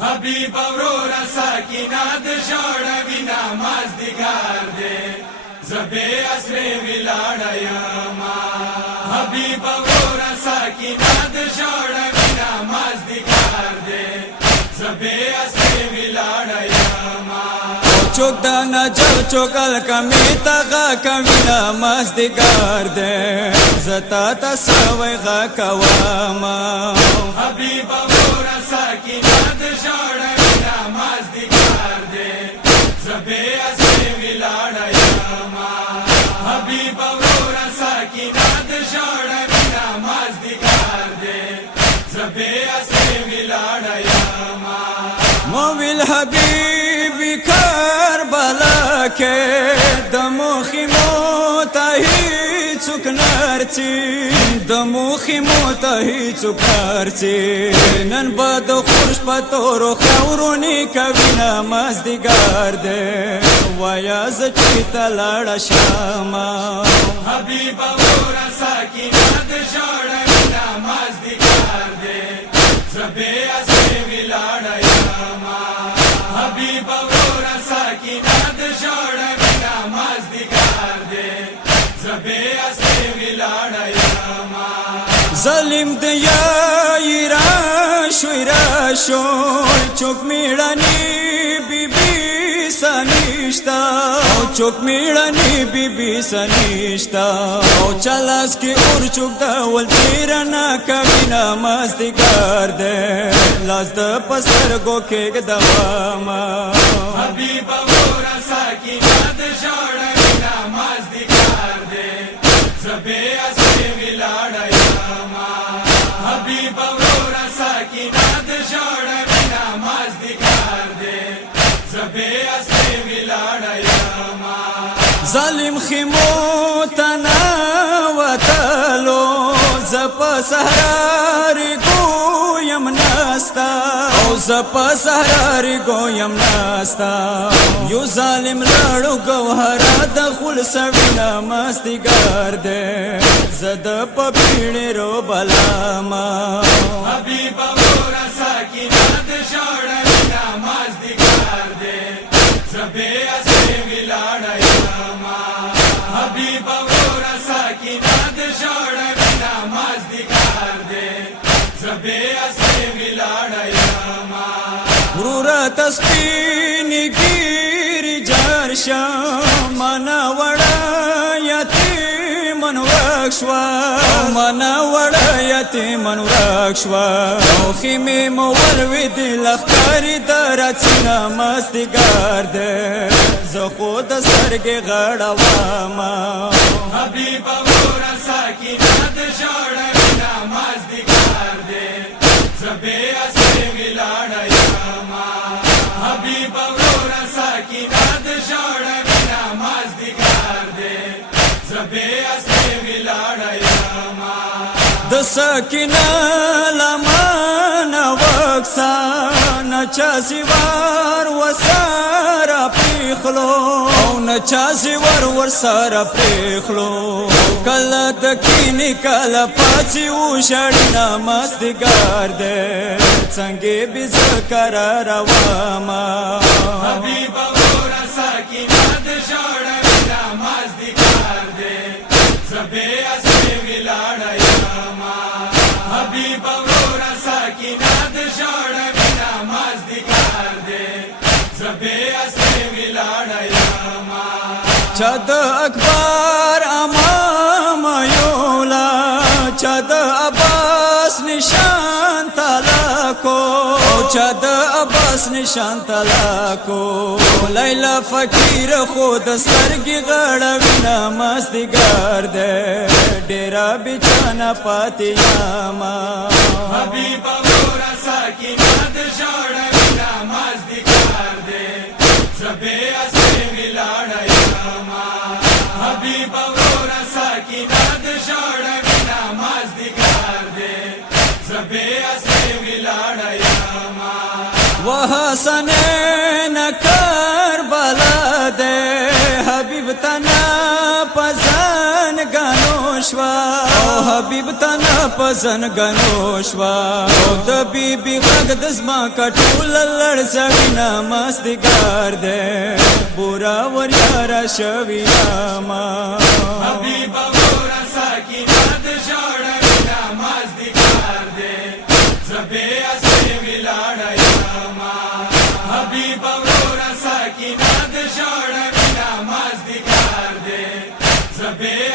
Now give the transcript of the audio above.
حبیب اورورا ساکینا د ژړه وینا مازدیګر دی زبې اسرې ولاړه یما حبیب اورورا ساکینا د ژړه وینا مازدیګر دی زبې اسرې ولاړه یما چوک دا نجر چوکل کمی تغا کمینا مازدیګر دی زتا تسوی غا کواما حبیب اورورا ساکینا د ژړه وینا مازدیګر دی زبې اسرې ولاړه یما حبیب اورورا ساکینا د ژړه وینا مازدیګر دی زبې اسرې ولاړه یما مویل حبیبی کربلا کې د موخی موتهی څوک نرچی د موخی موتهی څوک نرچی نن باد خوش پتورو خورونی کوینا مازدیګر دی وایا زچی تلاړ شاما حبیب اورورا ساکینا د ژړه وینا مازدیګر دی زبې اسرې ولاړه یما حبیب اورورا ساکینا د ژړه وینا مازدیګر دی زبې اسرې ولاړه یما ظالم دیا راشو چوک میړانی بیبي سنشتا او چوک میړانی بیبي سنشتا او چلاس کې اور چوک دا ول تیرنا کمینا مازدیګر دی لاس د پسر گو کې دواما حبیب اورورا ساکینا د ژړه وینا مازدیګر دی زبې اسرې ولاړه یما حبیب اورورا ساکینا د ژړه وینا مازدیګر دی زبې اسرې ولاړه یما ظالم خیمو تنا وتلو زپ سهراری گویم ناستا او زپ سهراری گویم ناستا یو ظالم لړو گوهر د خل سوینا مازدیګر دی زد په پیړې رو بلاما حبیب اورورا ساکینا د ژړه وینا مازدیګر دی زبې اسرې ولاړه یما حبیب اورورا ساکینا د ژړه وینا مازدیګر دی زبې اسرې ولاړه یما ورورا تسپینی گیری جارشا منا وڑا یتیمن ورکشوا منا وڑا یتیمن ورکشوا خیمی مولوی دی لخکاری درچنا مازدیګر دی زخو د سرګې غړا واما حبیب اورورا ساکینا د ژړه وینا مازدیګر دی زبې اسرې ولاړه یما حبیب اورورا ساکینا د ژړه وینا مازدیګر دی زبې اسرې ولاړه یما د سکینه لمانه وکسان چا زیوار وساره پریخلو او نچا زیوار ورساره پریخلو کله د کینې کله پاڅي وشړنا مازدیګر دی څنګه بي ذکر رواما حبیب اورورا ساکینا د ژړه وینا مازدیګر دی زبې اسرې ولاړه یما حبیب اورورا ساکینا د ژړه وینا مازدیګر دی زبې اسرې ولاړه یما چا د اکبر امام یولا چا د عباس نشان تلاکو چا د عباس نشان تلاکو لیلا فقیر خود سترګي غړ وینا مازدیګر دی ډیرا بچانا پاتې یما حبیب اورورا ساکینا د ژړه وینا مازدیګر دی زبې اسرې ولاړه یما حبیب اورورا ساکینا د ژړه وینا مازدیګر دی زبې اسرې ولاړه یما وحسنین کربلا دی حبیب تنا پزان گانو شوا حبیب تانا پسن گنوشوا او د بیبي غږ د زما کټول لړ سړینا مستګار دے بورا وریا شوی ما حبیبا ګورا ساکینه د ژړه وینا مازدیګر دی زبې اسې ولاړه یما حبیبا ګورا ساکینه د ژړه وینا مازدیګر دی زبې